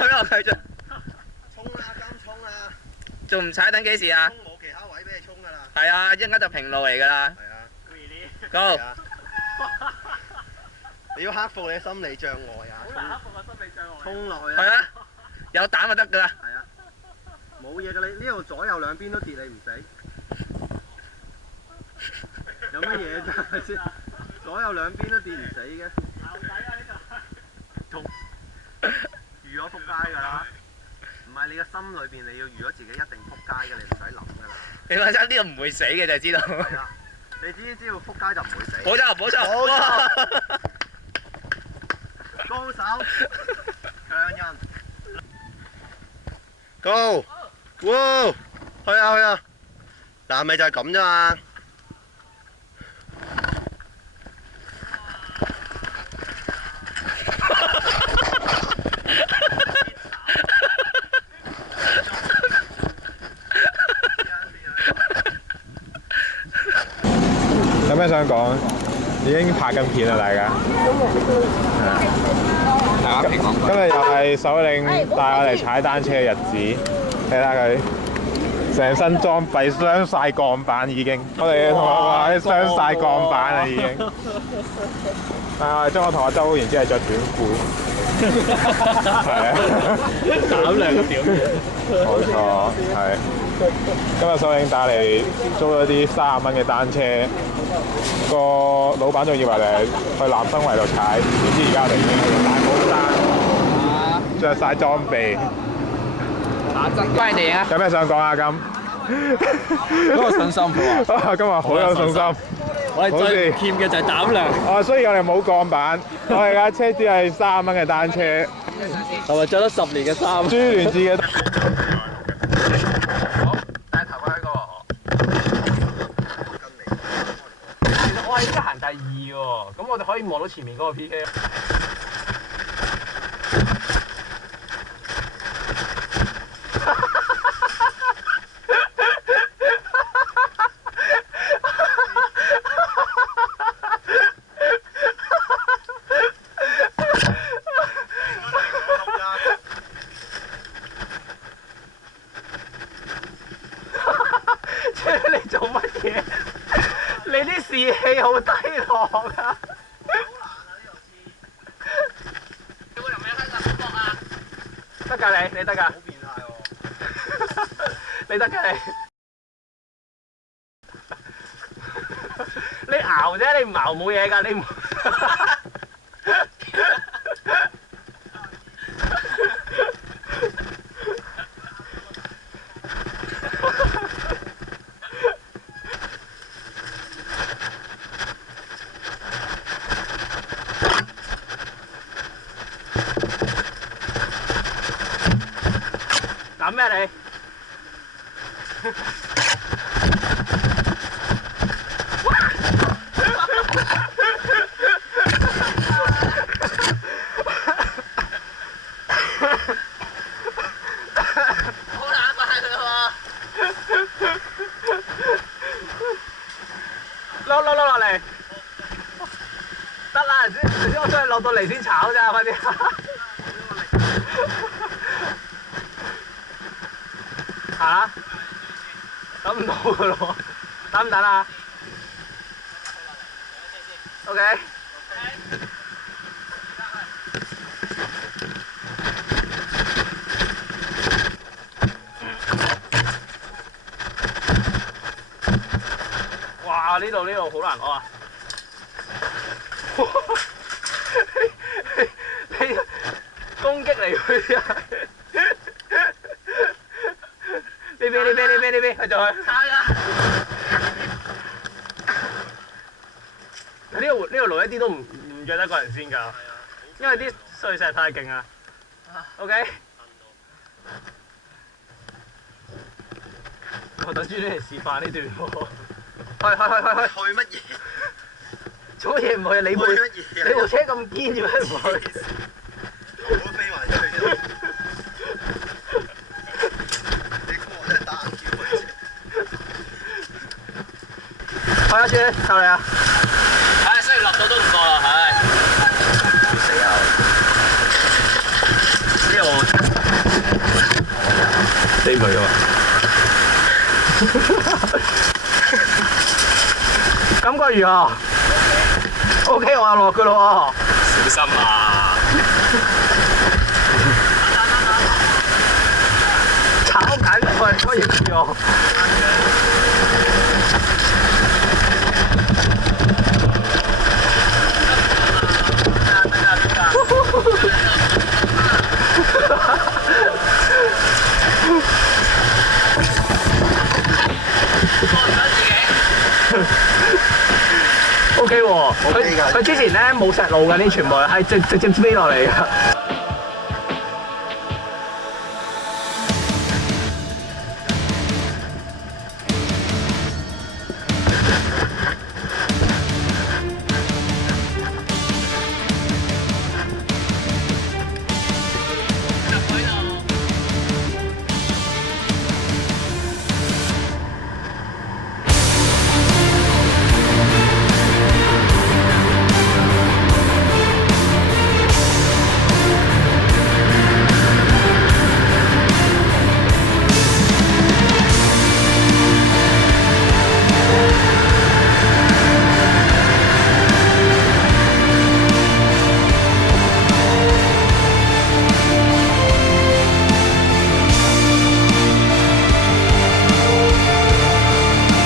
推落佢啫。衝啦，咁衝啦！仲唔踩等幾時啊？衝冇其他位俾你衝㗎啦。係啊，一陣間就平路嚟㗎啦。係啊。Go！你要克服你嘅心理障礙啊！好難克服個心理障礙。衝落去啊！係啊，有膽就得㗎啦。係啊，冇嘢㗎，你呢度左右兩邊都跌，你唔死。有乜嘢啫？係咪先？左右兩邊都跌唔死嘅。牛仔啊呢個！預咗撲街㗎啦！唔係你個心裏邊，你要預咗自己一定撲街嘅，你唔使諗㗎啦。你話真呢度唔會死嘅就知道。係啊，你只要撲街就唔會死。補救，補救！冇錯，高手，強人。Go！哇！去啊去啊！嗱，咪就係咁啫嘛。有咩想講？已經拍緊片啦，大家。今日又係首領帶我哋踩單車嘅日子，睇下佢成身裝備傷晒鋼板已經。我哋嘅同學話啲傷晒鋼板啦已經。但係我哋中學同學周然之係着短褲。係啊。膽量嘅表現。冇錯，係。今日首領帶嚟租咗啲30蚊嘅單車，個老闆仲以為你係去南生圍度踩，點知而家我哋已經喺度大帽山，着晒裝備。打針關你啊！有咩想講啊？咁嗰個信心佢話。今日好有信心。我哋最欠嘅就係膽量。哦，所以我哋冇鋼板，我哋架車只係30蚊嘅單車，同埋着咗10年嘅衫。珠聯智嘅。戴頭盔嗰個。其實我係應該行第2喎，咁我哋可以望到前面嗰個 PK。你做乜嘢？你啲士氣好低落啊！好難啊呢條線。你會唔會開個直播啊？得㗎你得㗎。好變態喎！你得㗎你。你熬啫，你唔熬冇嘢㗎，你唔。諗咩你？好難辦㗎喎！攞落嚟！得啦，先我將佢落到嚟先炒咋，快啲！嚇？等唔到㗎咯，等唔等啊 ？OK。哇！呢度好難攞啊！你攻擊嚟嗰啲啊！呢邊，去咗去。呢條路一啲都唔著得個人先㗎，因為啲碎石太勁啊。OK。我等專登嚟示範呢段喎。去乜嘢？做乜嘢唔去啊？你部車咁堅做咩唔去？我都飛埋出去啫。去啊，轉，就嚟啊！唉，雖然落到都唔過啦，唉。死啊！呢度。感覺如何 ？OK， 我又落㗎咯小心啊！喎，炒緊我可以試喎。OK 喎，佢之前咧冇石路㗎，呢全部係直接飛落嚟㗎。